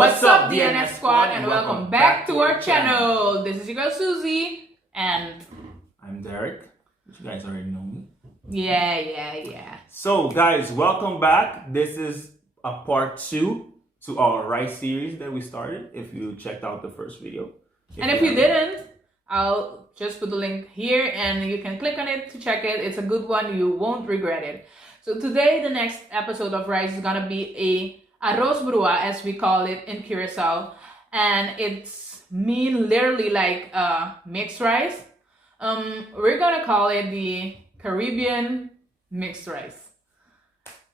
What's up, D&S Squad, and welcome back to our channel. This is your girl Suzy, and I'm Derrick, which you guys already know me. Yeah. So, guys, welcome back. This is a part 2 to our rice series that we started. If you checked out the first video, if you didn't, I'll just put the link here, and you can click on it to check it. It's a good one. You won't regret it. So today, the next episode of rice is gonna be a Aros Brua, as we call it in Curacao, and it's literally like mixed rice. We're gonna call it the Caribbean mixed rice.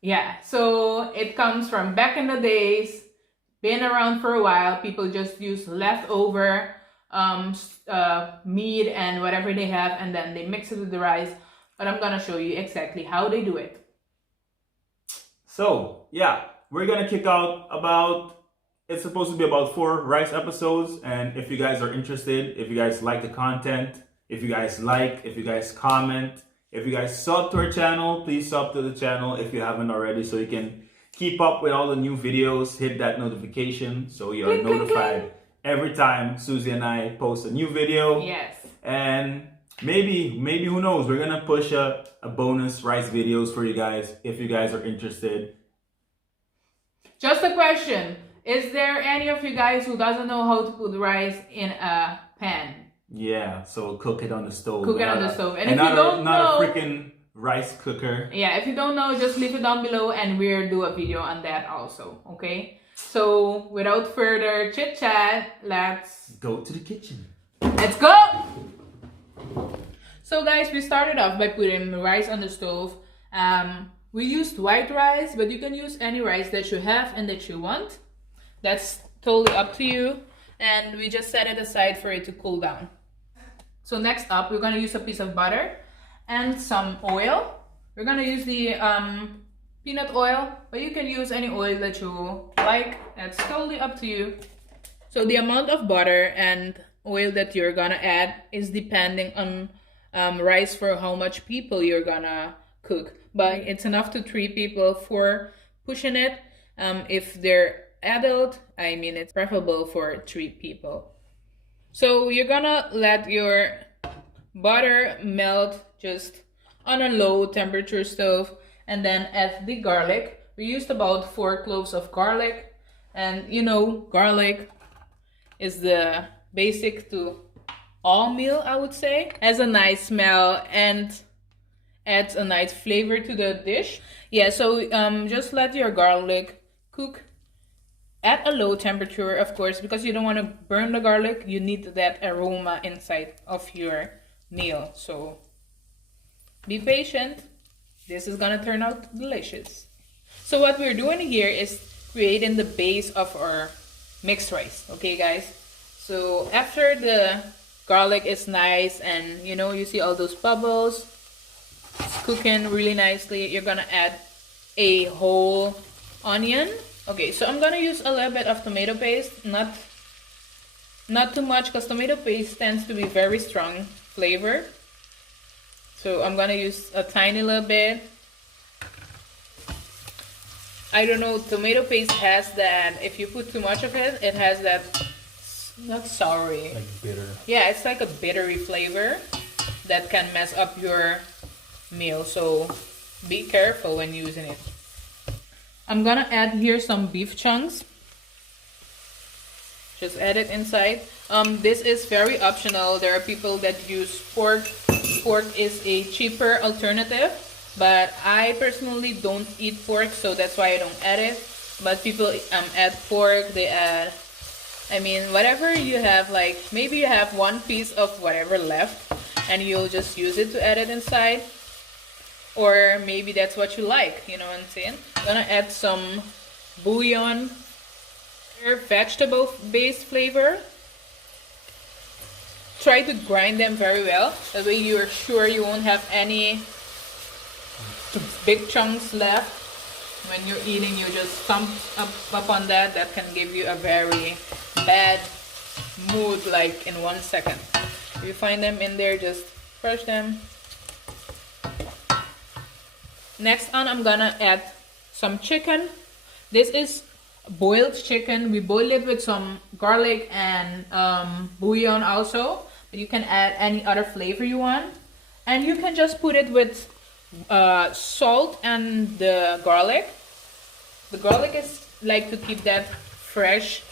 Yeah, so it comes from back in the days, been around for a while. People just use leftover meat and whatever they have, and then they mix it with the rice. But I'm gonna show you exactly how they do it. So yeah, we're gonna kick out it's supposed to be about 4 rice episodes, and if you guys are interested, if you guys like the content, if you guys comment, if you guys sub to our channel, please sub to the channel if you haven't already, so you can keep up with all the new videos. Hit that notification so you're notified every time Suzy and I post a new video. Yes. And maybe who knows, we're gonna push a bonus rice videos for you guys if you guys are interested. Just a question. Is there any of you guys who doesn't know how to put rice in a pan? Yeah, so cook it on the stove. Cook it on the stove. And if not you don't not know, a freaking rice cooker. Yeah, if you don't know, just leave it down below and we'll do a video on that also. Okay? So without further chit chat, let's go to the kitchen. Let's go! So guys, we started off by putting rice on the stove. We used white rice, but you can use any rice that you have and that you want. That's totally up to you. And we just set it aside for it to cool down. So next up, we're gonna use a piece of butter and some oil. We're gonna use the peanut oil, but you can use any oil that you like. That's totally up to you. So the amount of butter and oil that you're gonna add is depending on rice for how much people you're gonna cook. But it's enough to 3 people for pushing it. If they're adult, I mean, it's preferable for 3 people. So you're gonna let your butter melt just on a low temperature stove, and then add the garlic. We used about 4 cloves of garlic, and you know, garlic is the basic to all meal, I would say. Has a nice smell and adds a nice flavor to the dish. Yeah, so just let your garlic cook at a low temperature, of course, because you don't want to burn the garlic. You need that aroma inside of your meal. So be patient. This is gonna turn out delicious. So what we're doing here is creating the base of our mixed rice. Okay, guys? So after the garlic is nice and you know, you see all those bubbles, it's cooking really nicely, you're gonna add a whole onion. Okay, so I'm gonna use a little bit of tomato paste, not too much, because tomato paste tends to be very strong flavor. So I'm gonna use a tiny little bit. I don't know, tomato paste has that, if you put too much of it, it has that, not soury. Like bitter. Yeah, it's like a bittery flavor that can mess up your meal. So be careful when using it. I'm gonna add here some beef chunks. Just add it inside. This is very optional. There are people that use pork. Pork is a cheaper alternative, but I personally don't eat pork, so that's why I don't add it. But people add pork, they add, I mean, whatever you have, like maybe you have 1 piece of whatever left and you'll just use it to add it inside. Or maybe that's what you like, you know what I'm saying? I'm gonna add some bouillon, vegetable-based flavor. Try to grind them very well. That way you're sure you won't have any big chunks left. When you're eating, you just stomp up on that. That can give you a very bad mood, like in 1 second. If you find them in there, just crush them. Next on, I'm gonna add some chicken. This is boiled chicken. We boil it with some garlic and bouillon also. But you can add any other flavor you want. And you can just put it with salt and the garlic. The garlic is like to keep that fresh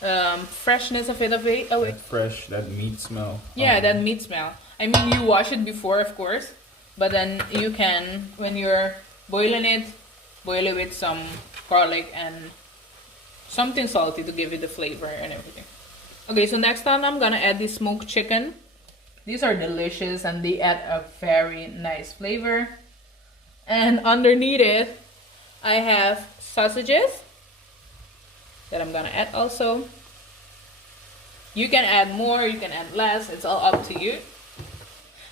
freshness of it away. That fresh, that meat smell. Yeah, that meat smell. I mean, you wash it before, of course, but then you can, when you're boiling it, boil it with some garlic and something salty to give it the flavor and everything. Okay, so next time I'm gonna add the smoked chicken. These are delicious and they add a very nice flavor. And underneath it, I have sausages that I'm gonna add also. You can add more, you can add less, it's all up to you.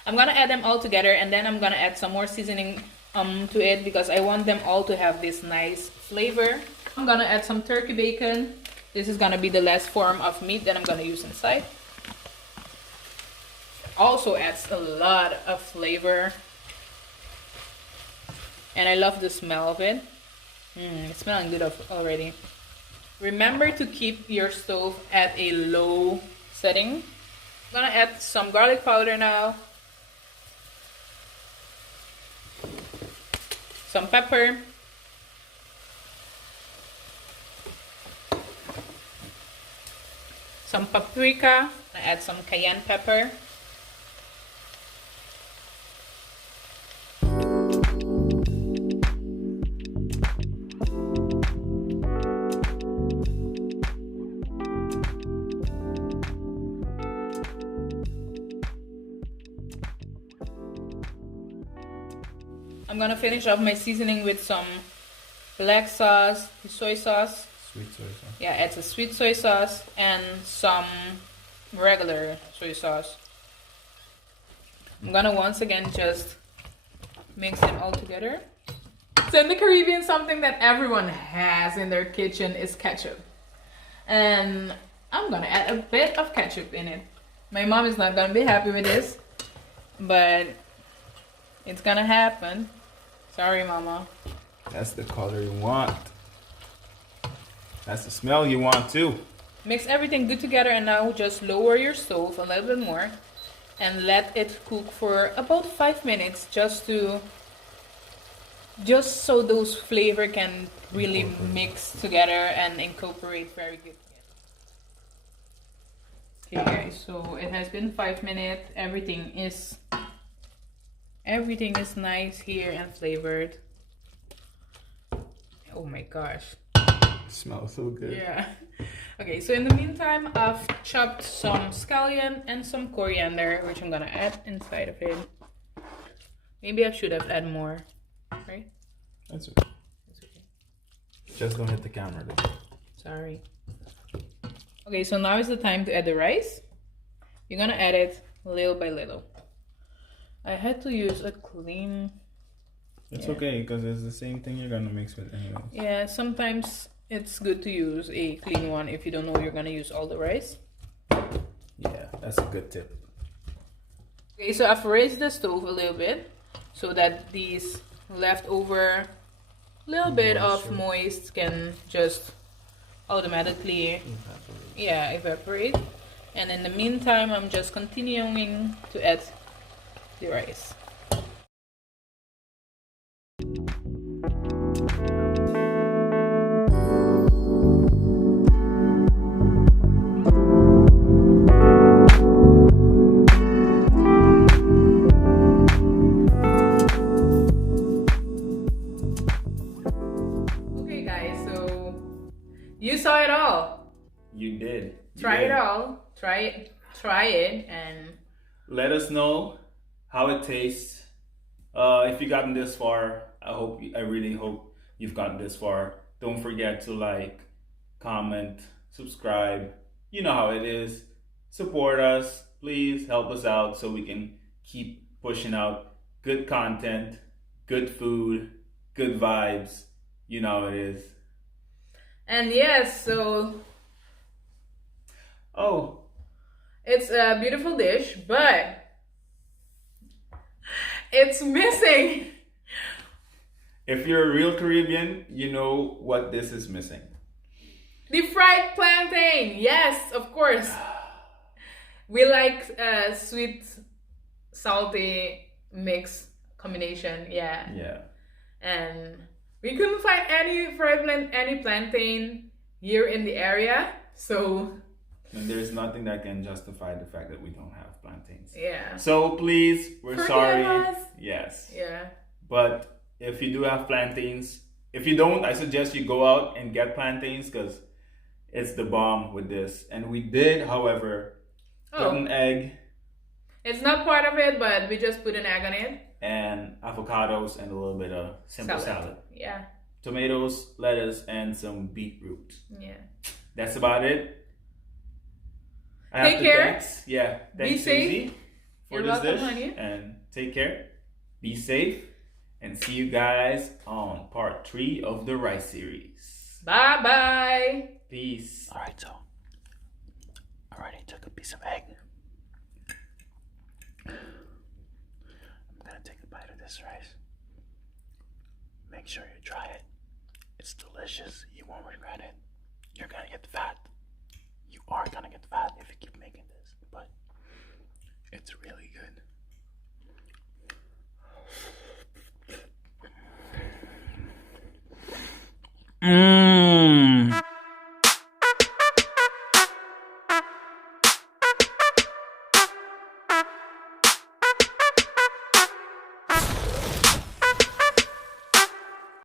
I'm gonna add them all together and then I'm gonna add some more seasoning to it because I want them all to have this nice flavor. I'm gonna add some turkey bacon. This is gonna be the last form of meat that I'm gonna use inside. Also adds a lot of flavor. And I love the smell of it. It's smelling good already. Remember to keep your stove at a low setting. I'm gonna add some garlic powder now. Some pepper. Some paprika. I add some cayenne pepper. I'm gonna finish off my seasoning with some black sauce, soy sauce. Sweet soy sauce. Yeah, add a sweet soy sauce and some regular soy sauce. I'm gonna once again just mix them all together. So in the Caribbean, something that everyone has in their kitchen is ketchup. And I'm gonna add a bit of ketchup in it. My mom is not gonna be happy with this, but it's gonna happen. Sorry, Mama. That's the color you want. That's the smell you want too. Mix everything good together and now just lower your stove a little bit more and let it cook for about 5 minutes just so those flavor can really mix together and incorporate very good together. Okay guys, so it has been 5 minutes. Everything is nice here and flavored. Oh my gosh. It smells so good. Yeah. Okay, so in the meantime, I've chopped some scallion and some coriander, which I'm gonna add inside of it. Maybe I should have added more, right? That's okay. That's okay. Just don't hit the camera though. Sorry. Okay, so now is the time to add the rice. You're gonna add it little by little. I had to use a clean... It's okay, because it's the same thing you're gonna mix with anyway. Yeah, sometimes it's good to use a clean one if you don't know you're gonna use all the rice. Yeah, that's a good tip. Okay, so I've raised the stove a little bit so that these leftover little bit of moist can just automatically evaporate. And in the meantime, I'm just continuing to add the rice. Okay guys, so you saw it all. You did. Try it all. Try it and let us know how it tastes. If you've gotten this far, I really hope you've gotten this far. Don't forget to like, comment, subscribe. You know how it is. Support us. Please help us out so we can keep pushing out good content, good food, good vibes. You know how it is. And yes, so oh, it's a beautiful dish, but it's missing. If you're a real Caribbean, you know what this is missing. The fried plantain. Yes, of course. We like sweet, salty mix combination. Yeah. Yeah. And we couldn't find any any plantain here in the area, so. And there's nothing that can justify the fact that we don't have plantains. Yeah. So please, we're Forgive sorry. us. Yes. Yeah. But if you do have plantains, if you don't, I suggest you go out and get plantains because it's the bomb with this. And we did, however, put an egg. It's not part of it, but we just put an egg on it. And avocados and a little bit of simple salad. Yeah. Tomatoes, lettuce, and some beetroot. Yeah. That's about it. Take care. Thanks, Be safe. Suzy, for You're this welcome, dish. honey. And take care. Be safe. And see you guys on part 3 of the rice series. Bye-bye. Peace. Alright, so I already took a piece of egg. I'm gonna take a bite of this rice. Make sure you try it. It's delicious. You won't regret it. You're gonna get fat. You are gonna get fat if you keep making this, but it's really good. Mmm.